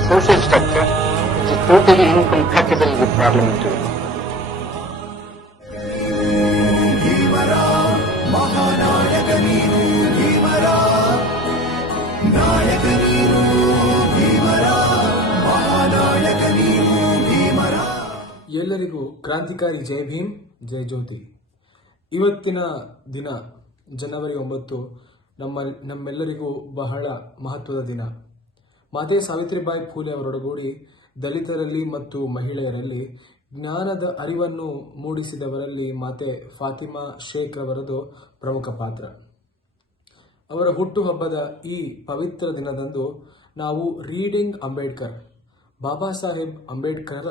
a social structure which is totally incompatible with parliamentary. ಎಲ್ಲರಿಗೂ ಕ್ರಾಂತಿಕಾರಿ ಜೈ ಭೀಮ್ ಜೈ ಜ್ಯೋತಿ. ಇವತ್ತಿನ ದಿನ ಜನವರಿ 9 ನಮ್ಮೆಲ್ಲರಿಗೂ ಬಹಳ ಮಹತ್ವದ ದಿನ. ಮಾತೆ ಸಾವಿತ್ರಿಬಾಯಿ ಫೂಲೆ ಅವರೊಡಗೂಡಿ ದಲಿತರಲ್ಲಿ ಮತ್ತು ಮಹಿಳೆಯರಲ್ಲಿ ಜ್ಞಾನದ ಅರಿವನ್ನು ಮೂಡಿಸಿದವರಲ್ಲಿ ಮಾತೆ ಫಾತಿಮಾ ಶೇಖ್ ಅವರದು ಪ್ರಮುಖ ಪಾತ್ರ. ಅವರ ಹುಟ್ಟುಹಬ್ಬದ ಈ ಪವಿತ್ರ ದಿನದಂದು ನಾವು ರೀಡಿಂಗ್ ಅಂಬೇಡ್ಕರ್, ಬಾಬಾ ಸಾಹೇಬ್ ಅಂಬೇಡ್ಕರ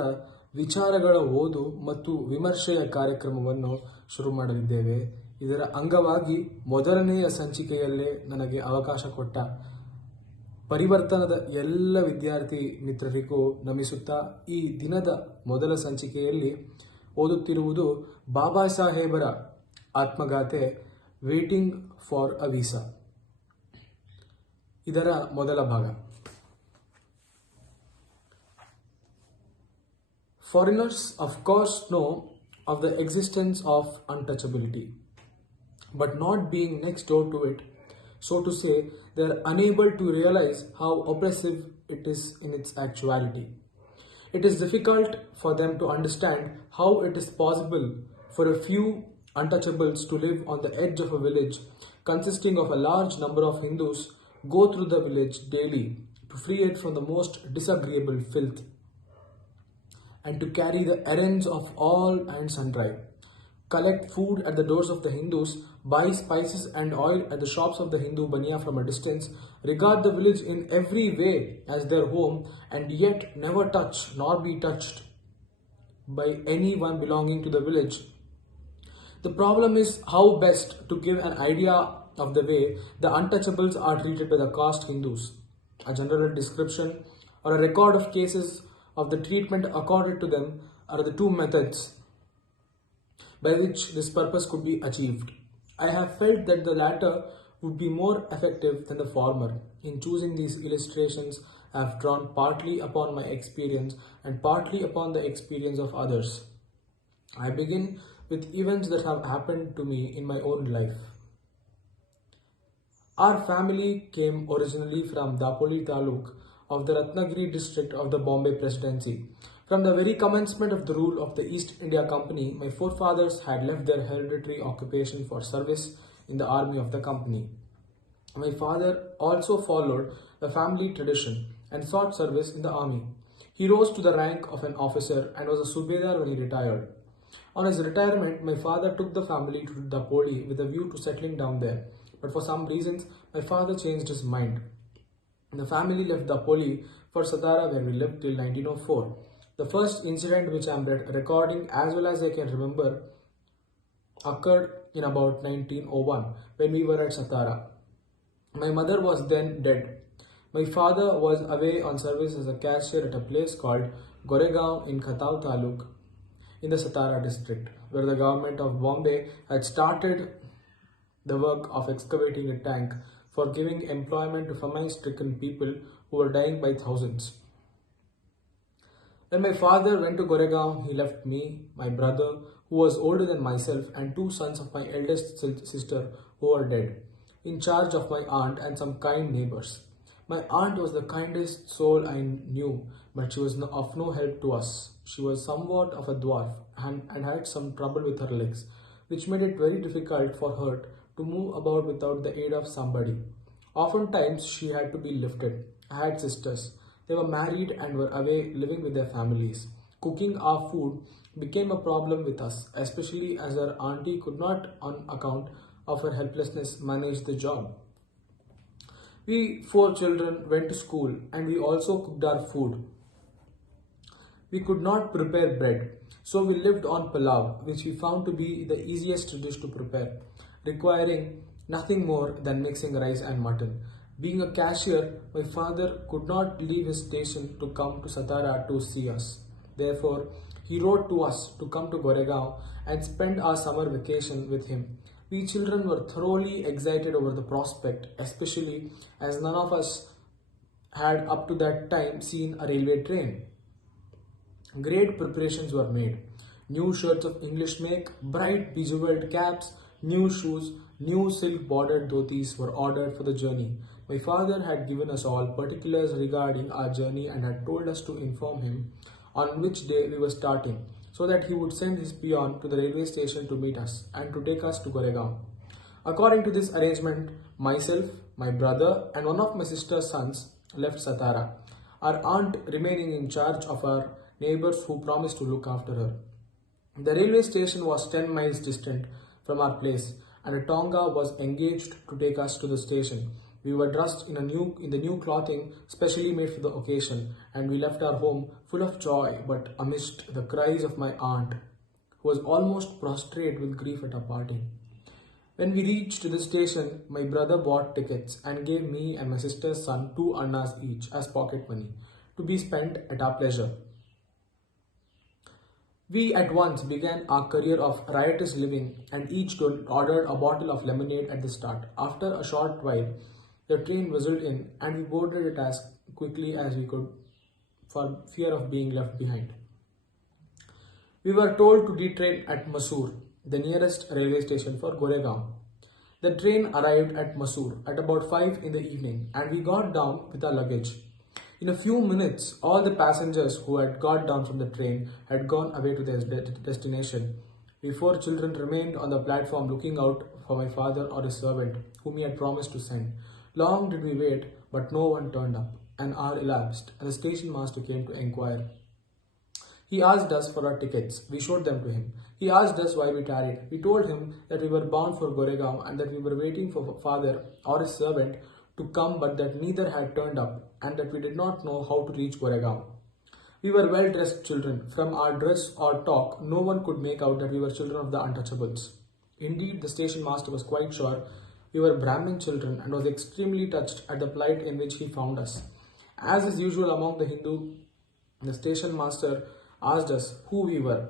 ವಿಚಾರಗಳ ಓದು ಮತ್ತು ವಿಮರ್ಶೆಯ ಕಾರ್ಯಕ್ರಮವನ್ನು ಶುರು ಮಾಡಲಿದ್ದೇವೆ. ಇದರ ಅಂಗವಾಗಿ ಮೊದಲನೆಯ ಸಂಚಿಕೆಯಲ್ಲೇ ನನಗೆ ಅವಕಾಶ ಕೊಟ್ಟ ಪರಿವರ್ತನದ ಎಲ್ಲ ವಿದ್ಯಾರ್ಥಿ ಮಿತ್ರರಿಗೂ ನಮಿಸುತ್ತಾ ಈ ದಿನದ ಮೊದಲ ಸಂಚಿಕೆಯಲ್ಲಿ ಓದುತ್ತಿರುವುದು ಬಾಬಾ ಸಾಹೇಬರ ಆತ್ಮಗಾಥೆ ವೇಟಿಂಗ್ ಫಾರ್ ಅ ವೀಸಾ. ಇದರ ಮೊದಲ ಭಾಗ. Foreigners, of course, know of the existence of untouchability, but not being next door to it, so to say, they are unable to realize how oppressive it is in its actuality. It is difficult for them to understand how it is possible for a few untouchables to live on the edge of a village consisting of a large number of Hindus, go through the village daily to free it from the most disagreeable filth, and to carry the errands of all and sundry, collect food at the doors of the Hindus, buy spices and oil at the shops of the Hindu baniya from a distance, regard the village in every way as their home, and yet never touch nor be touched by anyone belonging to the village. The problem is how best to give an idea of the way the untouchables are treated by the caste Hindus. A general description or a record of cases of the treatment accorded to them are the two methods by which this purpose could be achieved. I have felt that the latter would be more effective than the former. In choosing these illustrations, I have drawn partly upon my experience and partly upon the experience of others. I begin with events that have happened to me in my own life. Our family came originally from Dapoli Taluk of the Ratnagiri district of the Bombay Presidency. From the very commencement of the rule of the East India Company, my forefathers had left their hereditary occupation for service in the army of the company. My father also followed the family tradition and sought service in the army. He rose to the rank of an officer and was a subedar when he retired. On his retirement, my father took the family to Dapoli with a view to settling down there. But for some reasons, my father changed his mind. The family left Dapoli for Satara, where we lived till 1904. The first incident which I am recording as well as I can remember occurred in about 1901 when we were at Satara. My mother was then dead. My father was away on service as a cashier at a place called Goregaon in Khatau Taluk in the Satara district, where the government of Bombay had started the work of excavating a tank for giving employment to famine-stricken people who were dying by thousands. When my father went to Goregaon, he left me, my brother, who was older than myself, and two sons of my eldest sister, who were dead, in charge of my aunt and some kind neighbors. My aunt was the kindest soul I knew, but she was of no help to us. She was somewhat of a dwarf and had some trouble with her legs, which made it very difficult for her to move about without the aid of somebody. Oftentimes she had to be lifted. I had sisters. They were married and were away living with their families. Cooking our food became a problem with us, especially as our auntie could not, on account of her helplessness, manage the job. We 4 children went to school and we also cooked our food. We could not prepare bread, so we lived on pulao, which we found to be the easiest dish to prepare, requiring nothing more than mixing rice and mutton. Being a cashier, my father could not leave his station to come to Satara to see us. Therefore, he wrote to us to come to Goregaon and spend our summer vacation with him. We children were thoroughly excited over the prospect, especially as none of us had up to that time seen a railway train. Great preparations were made. New shirts of English make, bright bejeweled caps, new shoes, new silk bordered dhotis were ordered for the journey. My father had given us all particulars regarding our journey and had told us to inform him on which day we were starting, so that he would send his peon to the railway station to meet us and to take us to Goregaon. According to this arrangement, myself, my brother, and one of my sister's sons left Satara, our aunt remaining in charge of our neighbors who promised to look after her. The railway station was 10 miles distant from our place, and a tonga was engaged to take us to the station. We were dressed in the new clothing specially made for the occasion, and we left our home full of joy, but amidst the cries of my aunt, who was almost prostrate with grief at our parting. When we reached the station, my brother bought tickets and gave me and my sister's son 2 annas each as pocket money to be spent at our pleasure. We at once began our career of riotous living and each ordered a bottle of lemonade at the start. After a short while, the train whistled in and we boarded it as quickly as we could for fear of being left behind. We were told to detrain at Masur, the nearest railway station for Goregaon. The train arrived at Masur at about 5 in the evening and we got down with our luggage. In a few minutes, all the passengers who had got down from the train had gone away to their destination. We 4 children remained on the platform looking out for my father or his servant, whom he had promised to send. Long did we wait, but no one turned up. An hour elapsed, and the station master came to inquire. He asked us for our tickets. We showed them to him. He asked us why we tarried. We told him that we were bound for Goregaon and that we were waiting for father or his servant to come, but that neither had turned up and that we did not know how to reach Goregaon. We were well-dressed children. From our dress or talk, no one could make out that we were children of the untouchables. Indeed, the station master was quite sure we were Brahmin children and was extremely touched at the plight in which he found us. As is usual among the Hindu, the station master asked us who we were.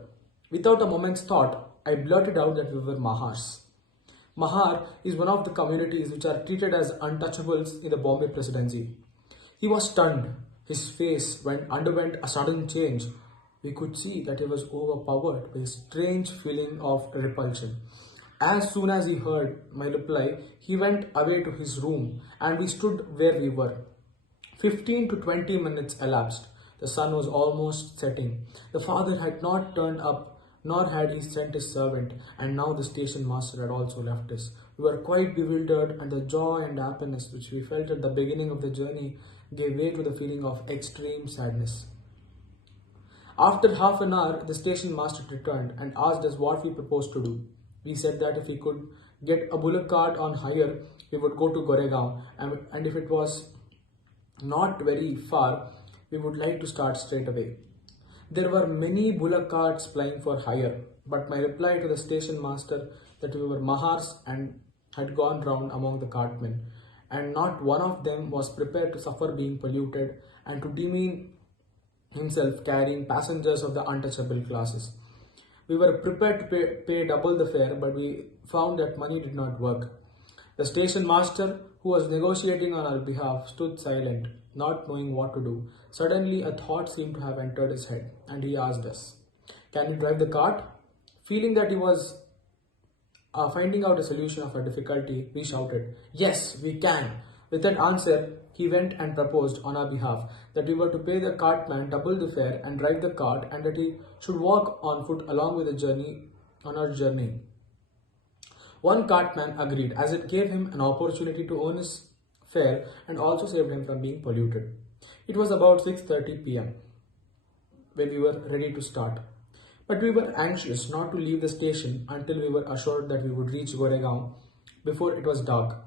Without a moment's thought, I blurted out that we were Mahars. Mahar is one of the communities which are treated as untouchables in the Bombay Presidency. He was stunned. His face underwent a sudden change. We could see that he was overpowered by a strange feeling of repulsion. As soon as he heard my reply, he went away to his room and we stood where we were. 15 to 20 minutes elapsed. The sun was almost setting. The father had not turned up, nor had he sent his servant, and now the station master had also left us. We were quite bewildered, and the joy and happiness which we felt at the beginning of the journey gave way to the feeling of extreme sadness. After half an hour, the station master returned and asked us what we proposed to do. We said that if we could get a bullock cart on hire, we would go to Goregaon, and if it was not very far, we would like to start straight away. There were many bullock carts plying for hire, but my reply to the station master that we were Mahars and had gone round among the cartmen, and not one of them was prepared to suffer being polluted and to demean himself carrying passengers of the untouchable classes. We were prepared to pay double the fare, but we found that money did not work. The station master, who was negotiating on our behalf, stood silent, not knowing what to do. Suddenly, a thought seemed to have entered his head, and he asked us, "Can you drive the cart?" Feeling that he was finding out a solution of our difficulty, we shouted, "Yes, we can." With that answer, he went and proposed on our behalf that we were to pay the cartman double the fare and drive the cart, and that he should walk on foot along with our journey. One cartman agreed, as it gave him an opportunity to earn his fare and also saved him from being polluted. It was about 6:30 p.m. when we were ready to start. But we were anxious not to leave the station until we were assured that we would reach Goregaon before it was dark.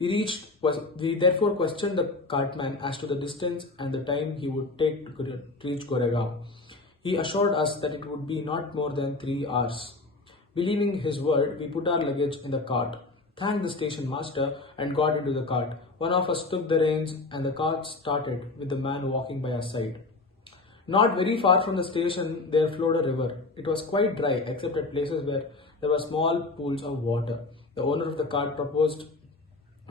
We therefore questioned the cartman as to the distance and the time he would take to reach Goregaon. He assured us that it would be not more than 3 hours. Believing his word, we put our luggage in the cart, thanked the station master, and got into the cart. One of us took the reins and the cart started with the man walking by our side. Not very far from the station, there flowed a river. It was quite dry except at places where there were small pools of water. The owner of the cart proposed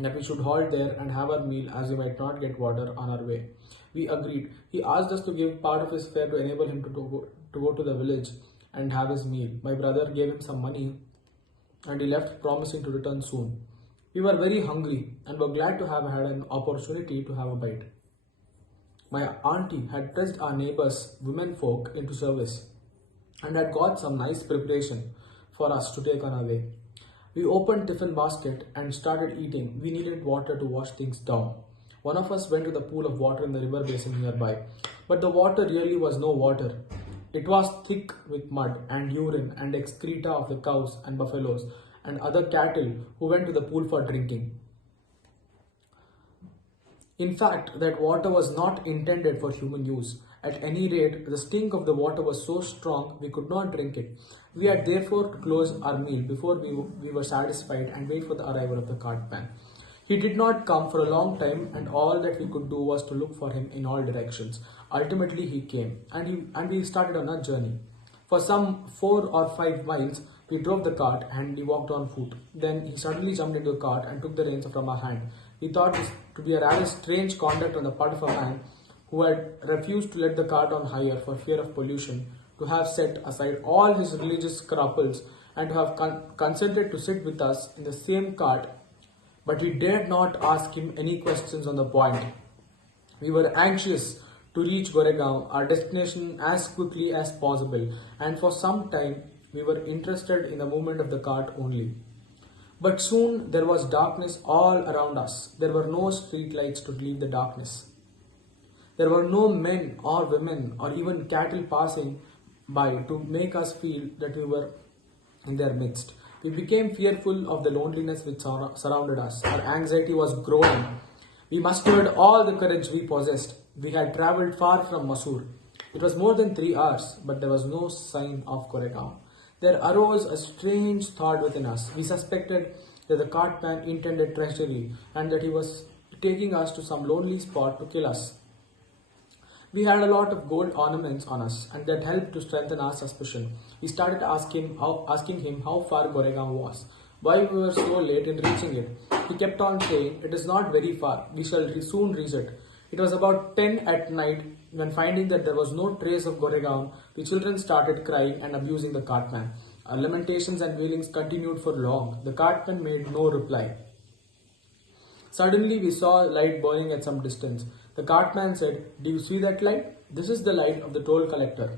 that we should halt there and have our meal as we might not get water on our way. We agreed. He asked us to give part of his fare to enable him to go to the village and have his meal. My brother gave him some money and he left, promising to return soon. We were very hungry and were glad to have had an opportunity to have a bite. My auntie had pressed our neighbors' women folk into service and had got some nice preparation for us to take on our way. We opened tiffin basket and started eating. We needed water to wash things down. One of us went to the pool of water in the river basin nearby, but the water really was no water. It was thick with mud and urine and excreta of the cows and buffaloes and other cattle who went to the pool for drinking. In fact, that water was not intended for human use. At any rate, the stink of the water was so strong we could not drink it. We had therefore to close our meal before we were satisfied and wait for the arrival of the cartman. He did not come for a long time, and all that we could do was to look for him in all directions. Ultimately, he came, and we started on our journey. For some 4 or 5 miles, we drove the cart and we walked on foot. Then he suddenly jumped into the cart and took the reins from our hand. We thought this to be a rather strange conduct on the part of a man who had refused to let the cart on hire for fear of pollution, to have set aside all his religious scruples, and to have consented to sit with us in the same cart. But we dared not ask him any questions on the point. We were anxious to reach Goregaon, our destination, as quickly as possible, and for some time we were interested in the movement of the cart only. But soon there was darkness all around us. There were no street lights to relieve the darkness. There were no men or women or even cattle passing by to make us feel that we were in their midst. We became fearful of the loneliness which surrounded us. Our anxiety was growing. We mustered all the courage we possessed. We had travelled far from Mysore. It was more than 3 hours, but there was no sign of Goregaon. There arose a strange thought within us. We suspected that the cartman intended treachery and that he was taking us to some lonely spot to kill us. We had a lot of gold ornaments on us, and that helped to strengthen our suspicion. We started asking him how far Goregaon was, why we were so late in reaching it. He kept on saying, "It is not very far, we shall soon reach it." It was about 10 at night when, finding that there was no trace of Goregaon, the children started crying and abusing the cartman. Our lamentations and wailings continued for long. The cartman made no reply. Suddenly we saw a light burning at some distance. The cartman said, "Do you see that light? This is the light of the toll collector.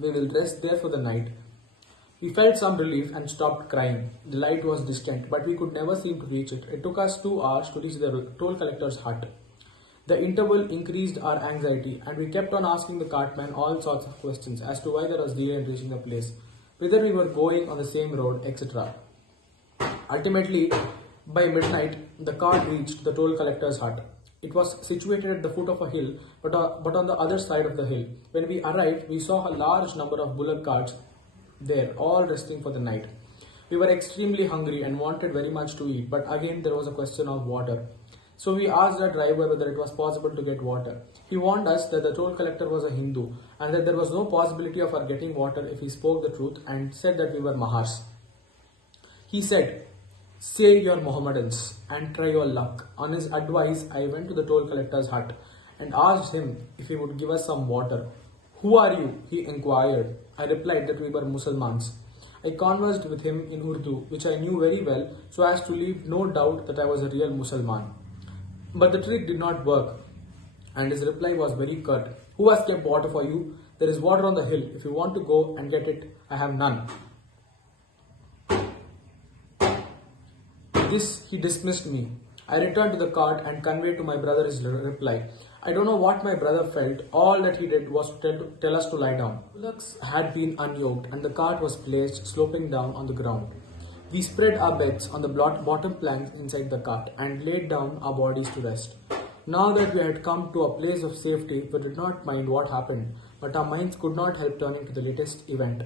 We will rest there for the night." We felt some relief and stopped crying. The light was distant, but we could never seem to reach it. It took us 2 hours to reach the toll collector's hut. The interval increased our anxiety, and we kept on asking the cartman all sorts of questions as to why there was delay in reaching the place, whether we were going on the same road, etc. Ultimately, by midnight, the cart reached the toll collector's hut. It was situated at the foot of a hill, but on the other side of the hill. When we arrived, we saw a large number of bullock carts there, all resting for the night. We were extremely hungry and wanted very much to eat, but again there was a question of water. So we asked our driver whether it was possible to get water. He warned us that the toll collector was a Hindu and that there was no possibility of our getting water if he spoke the truth, and said that we were Mahars. He said, "Say you're Mohammedans and try your luck." On his advice, I went to the toll collector's hut and asked him if he would give us some water. "Who are you?" he inquired. I replied that we were Mussalmans. I conversed with him in Urdu, which I knew very well, so as to leave no doubt that I was a real Mussalman. But the trick did not work, and his reply was very curt. "Who has kept water for you? There is water on the hill. If you want to go and get it, I have none." With this, he dismissed me. I returned to the cart and conveyed to my brother his reply. I don't know what my brother felt. All that he did was to tell us to lie down. Bullocks had been unyoked and the cart was placed sloping down on the ground. We spread our beds on the bottom planks inside the cart and laid down our bodies to rest. Now that we had come to a place of safety, we did not mind what happened, but our minds could not help turning to the latest event.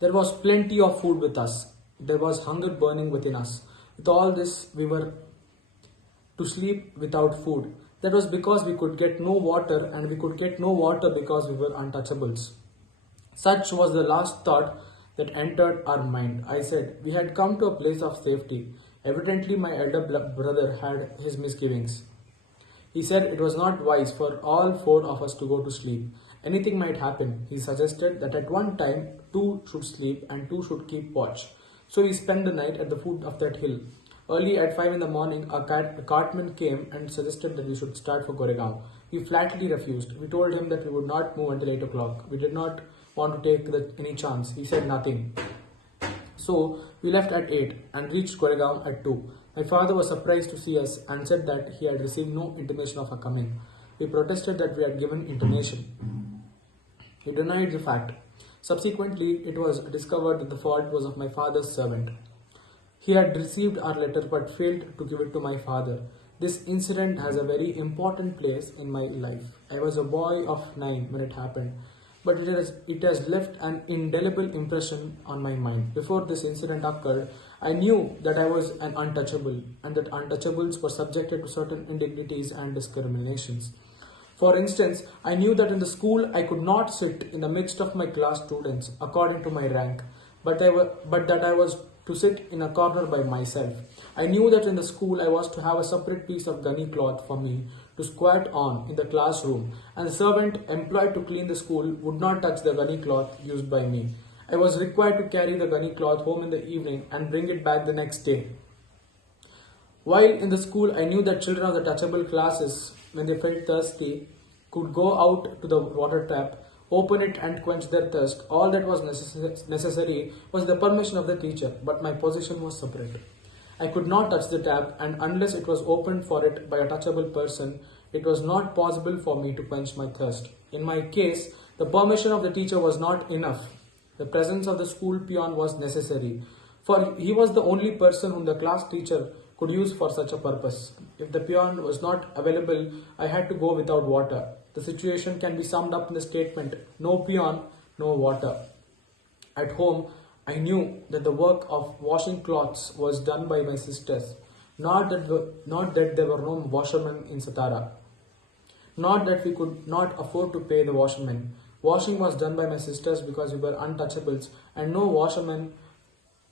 There was plenty of food with us. There was hunger burning within us. With all this, we were to sleep without food. That was because we could get no water, and we could get no water because we were untouchables. Such was the last thought that entered our mind. I said, we had come to a place of safety. Evidently, my elder brother had his misgivings. He said it was not wise for all four of us to go to sleep. Anything might happen. He suggested that at one time, two should sleep and two should keep watch. So we spent the night at the foot of that hill. Early at 5 in the morning, a cartman came and suggested that we should start for Goregaon. We flatly refused. We told him that we would not move until 8 o'clock. We did not want to take any chance. He said nothing. So we left at 8 and reached Goregaon at 2. My father was surprised to see us and said that he had received no intimation of our coming. We protested that we had given intimation. He denied the fact. Subsequently, it was discovered that the fault was of my father's servant. He had received our letter but failed to give it to my father. This incident has a very important place in my life. I was a boy of 9 when it happened, but it has left an indelible impression on my mind. Before this incident occurred, I knew that I was an untouchable and that untouchables were subjected to certain indignities and discriminations. For instance, I knew that in the school I could not sit in the midst of my class students according to my rank, but that I was to sit in a corner by myself. I knew that in the school I was to have a separate piece of gunny cloth for me to squat on in the classroom, and the servant employed to clean the school would not touch the gunny cloth used by me. I was required to carry the gunny cloth home in the evening and bring it back the next day. While in the school, I knew that children of the touchable classes, when they felt thirsty, could go out to the water tap, open it and quench their thirst. All that was necessary was the permission of the teacher, but my position was separate. I could not touch the tap, and unless it was opened for it by a touchable person, it was not possible for me to quench my thirst. In my case, the permission of the teacher was not enough. The presence of the school peon was necessary, for he was the only person whom the class teacher could use for such a purpose. If the peon was not available, I had to go without water. The situation can be summed up in the statement, no peon, no water. At home, I knew that the work of washing clothes was done by my sisters, not that there were no washermen in Satara, not that we could not afford to pay the washermen. Washing was done by my sisters because we were untouchables, and no washerman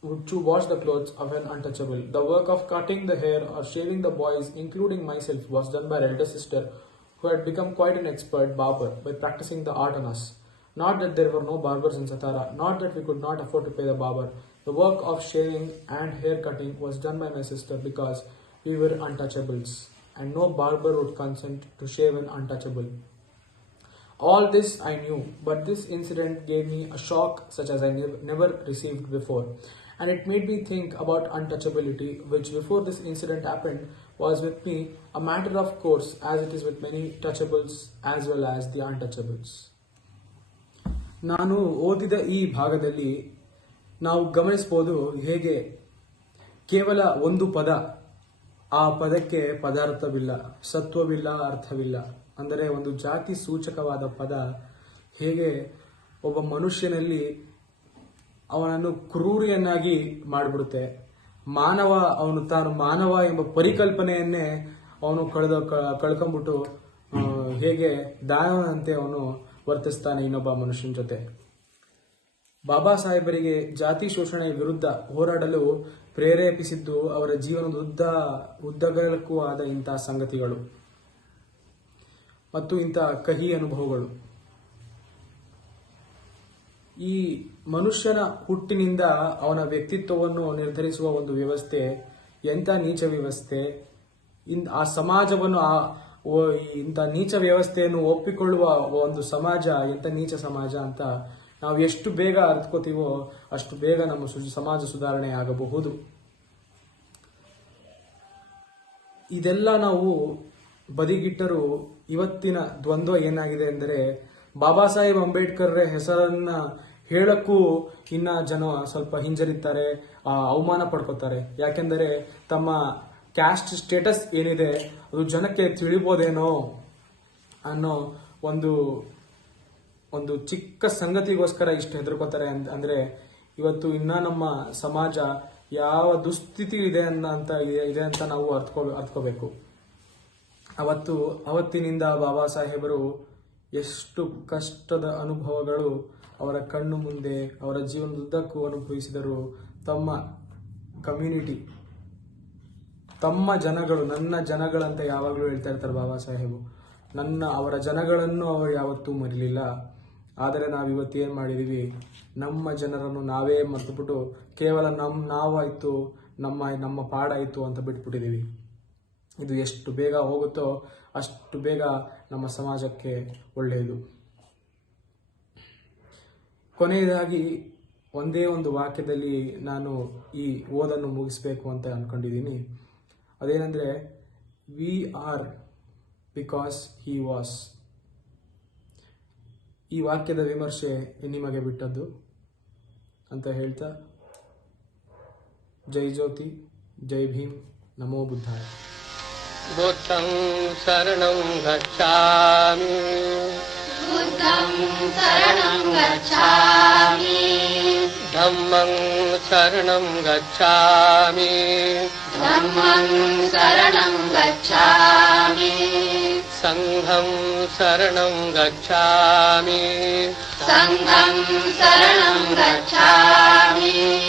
would wash the clothes of an untouchable. The work of cutting the hair or shaving the boys, including myself, was done by our elder sister, who had become quite an expert barber by practicing the art on us. Not that there were no barbers in Satara, not that we could not afford to pay the barber. The work of shaving and hair cutting was done by my sister because we were untouchables, and no barber would consent to shave an untouchable. All this I knew, but this incident gave me a shock such as I never received before, and it made me think about untouchability, which before this incident happened was with me a matter of course, as it is with many touchables as well as the untouchables. ನಾನು ಓದಿದ ಈ ಭಾಗದಲ್ಲಿ ನಾವು ಗಮನಿಸಬಹುದು ಹೇಗೆ ಕೇವಲ ಒಂದು ಪದ, ಆ ಪದಕ್ಕೆ ಪದಾರ್ಥವಿಲ್ಲ, ಸತ್ವವಿಲ್ಲ, ಅರ್ಥವಿಲ್ಲ. ಅಂದರೆ ಒಂದು ಜಾತಿ ಸೂಚಕವಾದ ಪದ ಹೇಗೆ ಒಬ್ಬ ಮನುಷ್ಯನಲ್ಲಿ ಅವನನ್ನು ಕ್ರೂರಿಯನ್ನಾಗಿ ಮಾಡಿಬಿಡುತ್ತೆ. ಮಾನವ, ಅವನು ತಾನು ಮಾನವ ಎಂಬ ಪರಿಕಲ್ಪನೆಯನ್ನೇ ಅವನು ಕಳ್ಕೊಂಡ್ಬಿಟ್ಟು ಹೇಗೆ ದಾನವಂತೆ ಅವನು ವರ್ತಿಸ್ತಾನೆ ಇನ್ನೊಬ್ಬ ಮನುಷ್ಯನ ಜೊತೆ. ಬಾಬಾ ಸಾಹೇಬರಿಗೆ ಜಾತಿ ಶೋಷಣೆ ವಿರುದ್ಧ ಹೋರಾಡಲು ಪ್ರೇರೇಪಿಸಿದ್ದು ಅವರ ಜೀವನದ ಉದ್ದಗಲಕ್ಕೂ ಆದ ಇಂತಹ ಸಂಗತಿಗಳು ಮತ್ತು ಇಂತಹ ಕಹಿ ಅನುಭವಗಳು. ಈ ಮನುಷ್ಯನ ಹುಟ್ಟಿನಿಂದ ಅವನ ವ್ಯಕ್ತಿತ್ವವನ್ನು ನಿರ್ಧರಿಸುವ ಒಂದು ವ್ಯವಸ್ಥೆ ಎಂಥ ನೀಚ ವ್ಯವಸ್ಥೆ, ಆ ಸಮಾಜವನ್ನು ಇಂಥ ನೀಚ ವ್ಯವಸ್ಥೆಯನ್ನು ಒಪ್ಪಿಕೊಳ್ಳುವ ಒಂದು ಸಮಾಜ ಎಂಥ ನೀಚ ಸಮಾಜ ಅಂತ ನಾವು ಎಷ್ಟು ಬೇಗ ಅರ್ಥಕೋತೀವೋ ಅಷ್ಟು ಬೇಗ ನಮ್ಮ ಸಮಾಜ ಸುಧಾರಣೆ ಆಗಬಹುದು. ಇದೆಲ್ಲ ನಾವು ಬದಿಗಿಟ್ಟರೂ ಇವತ್ತಿನ ದ್ವಂದ್ವ ಏನಾಗಿದೆ ಎಂದರೆ, ಬಾಬಾ ಸಾಹೇಬ್ ಅಂಬೇಡ್ಕರ್ ಹೆಸರನ್ನ ಹೇಳಕ್ಕೂ ಇನ್ನ ಜನ ಸ್ವಲ್ಪ ಹಿಂಜರಿತಾರೆ, ಅವಮಾನ ಪಡ್ಕೋತಾರೆ. ಯಾಕೆಂದರೆ ತಮ್ಮ ಕ್ಯಾಸ್ಟ್ ಸ್ಟೇಟಸ್ ಏನಿದೆ ಅದು ಜನಕ್ಕೆ ತಿಳಿಬೋದೇನೋ ಅನ್ನೋ ಒಂದು ಚಿಕ್ಕ ಸಂಗತಿಗೋಸ್ಕರ ಇಷ್ಟು ಹೆದರ್ಕೋತಾರೆ. ಅಂದ್ರೆ ಇವತ್ತು ಇನ್ನ ನಮ್ಮ ಸಮಾಜ ಯಾವ ದುಸ್ಥಿತಿ ಇದೆ ಅಂತ ನಾವು ಅರ್ಥಕೋಬೇಕು. ಅವತ್ತಿನಿಂದ ಬಾಬಾ ಸಾಹೇಬರು ಎಷ್ಟು ಕಷ್ಟದ ಅನುಭವಗಳು ಅವರ ಕಣ್ಣು ಮುಂದೆ ಅವರ ಜೀವನದುದ್ದಕ್ಕೂ ಅನುಭವಿಸಿದರು. ತಮ್ಮ ಕಮ್ಯುನಿಟಿ, ತಮ್ಮ ಜನಗಳು, ನನ್ನ ಜನಗಳಂತ ಯಾವಾಗಲೂ ಹೇಳ್ತಾ ಇರ್ತಾರೆ ಬಾಬಾ ಸಾಹೇಬು. ಅವರ ಜನಗಳನ್ನು ಅವರು ಯಾವತ್ತೂ ಮರಿಲಿಲ್ಲ. ಆದರೆ ನಾವಿವತ್ತು ಏನು ಮಾಡಿದೀವಿ, ನಮ್ಮ ಜನರನ್ನು ನಾವೇ ಮರ್ತುಬಿಟ್ಟು ಕೇವಲ ನಾವಾಯ್ತು, ನಮ್ಮ ಪಾಡಾಯಿತು ಅಂತ ಬಿಟ್ಬಿಟ್ಟಿದ್ದೀವಿ. ಇದು ಎಷ್ಟು ಬೇಗ ಹೋಗುತ್ತೋ ಅಷ್ಟು ಬೇಗ ನಮ್ಮ ಸಮಾಜಕ್ಕೆ ಒಳ್ಳೆಯದು. ಕೊನೆಯದಾಗಿ ಒಂದೇ ಒಂದು ವಾಕ್ಯದಲ್ಲಿ ನಾನು ಈ ಓದನ್ನು ಮುಗಿಸ್ಬೇಕು ಅಂತ ಅನ್ಕೊಂಡಿದ್ದೀನಿ. ಅದೇನೆಂದರೆ, we are because he was. ಈ ವಾಕ್ಯದ ವಿಮರ್ಶೆ ನಿಮಗೆ ಬಿಟ್ಟದ್ದು ಅಂತ ಹೇಳ್ತಾ, ಜೈ ಜ್ಯೋತಿ, ಜೈ ಭೀಮ್, ನಮೋ ಬುದ್ಧಾಯ. बुद्धं शरणं गच्छामि, बुद्धं शरणं गच्छामि, धम्मं शरणं गच्छामि, धम्मं शरणं गच्छामि, संघं शरणं गच्छामि, संघं शरणं गच्छामि.